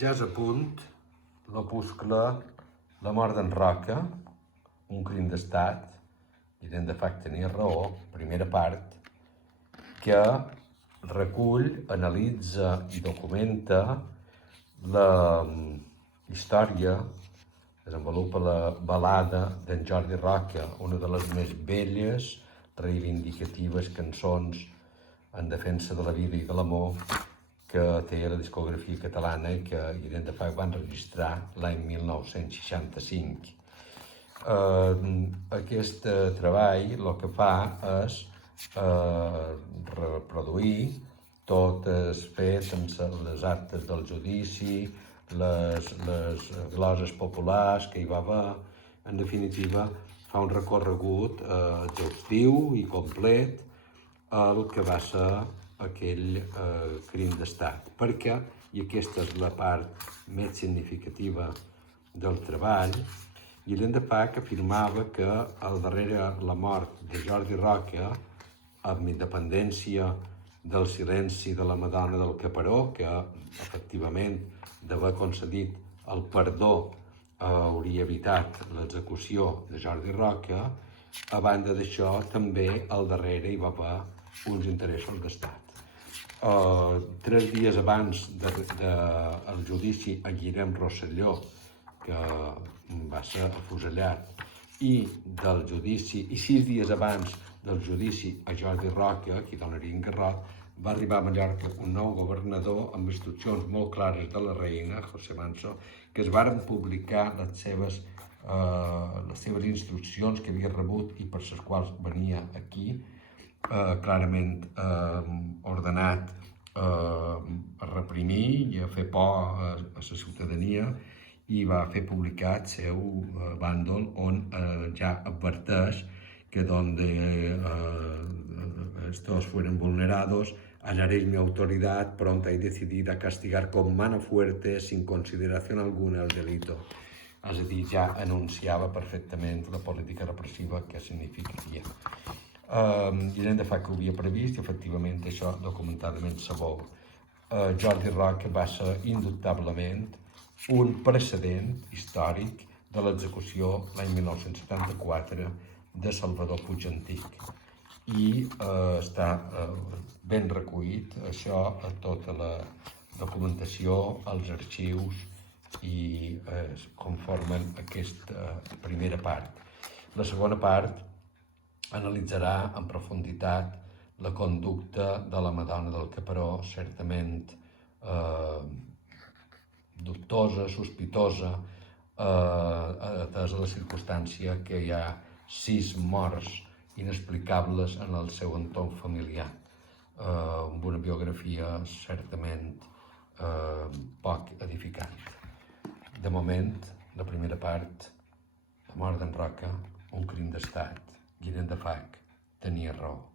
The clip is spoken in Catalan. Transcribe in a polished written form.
Ja és a punt l'opuscle La mort d'en Roca, un crim d'estat, i de facto tenia raó, primera part, que recull, analitza i documenta la història, desenvolupa la balada d'en Jordi Roca, una de les més belles, reivindicatives cançons en defensa de la vida i de l'amor que té la discografia catalana i que de fet van registrar l'any 1965. Aquest treball el que fa és reproduir tot el fet amb les actes del judici, les gloses populars que hi va haver. En definitiva, fa un recorregut exhaustiu i complet el que va ser aquell crim d'estat. Perquè, i aquesta és la part més significativa del treball, Guillem de Pac afirmava que al darrere la mort de Jordi Roca, amb independència del silenci de la Madona del Caparó, que efectivament d'haver concedit el perdó hauria evitat l'execució de Jordi Roca, a banda d'això també al darrere hi va haver uns interessos d'estat. 3 dies abans del judici a Guillem Rosselló, que va ser afusellat, i del judici, i 6 dies abans del judici a Jordi Roca, qui donaria en Garrot, va arribar a Mallorca un nou governador amb instruccions molt clares de la reina, José Manso, que es varen publicar les seves instruccions que havia rebut i per les quals venia aquí, clarament ordenat a reprimir i a fer por a la ciutadania, i va fer publicar el seu bàndol on ja adverteix que donde estos fueren vulnerados, hallaré mi autoridad pronta y decidida a castigar con mano fuerte sin consideración alguna el delito. És a dir, ja anunciava perfectament la política repressiva que significaria. Guillem de Pac ho havia previst i efectivament això documentadament se veu. Jordi Roca va ser indubtablement un precedent històric de l'execució l'any 1974 de Salvador Puig Antich. I està ben recollit això a tota la documentació, als arxius, i conformen aquesta primera part. La segona part analitzarà en profunditat la conducta de la Madona del Caparó, certament dubtosa, sospitosa, atesa la circumstància que hi ha 6 morts inexplicables en el seu entorn familiar, amb una biografia certament poc edificant. De moment, la primera part, La mort d'en Roca, un crim d'estat, Guillem de Pac tenia raó.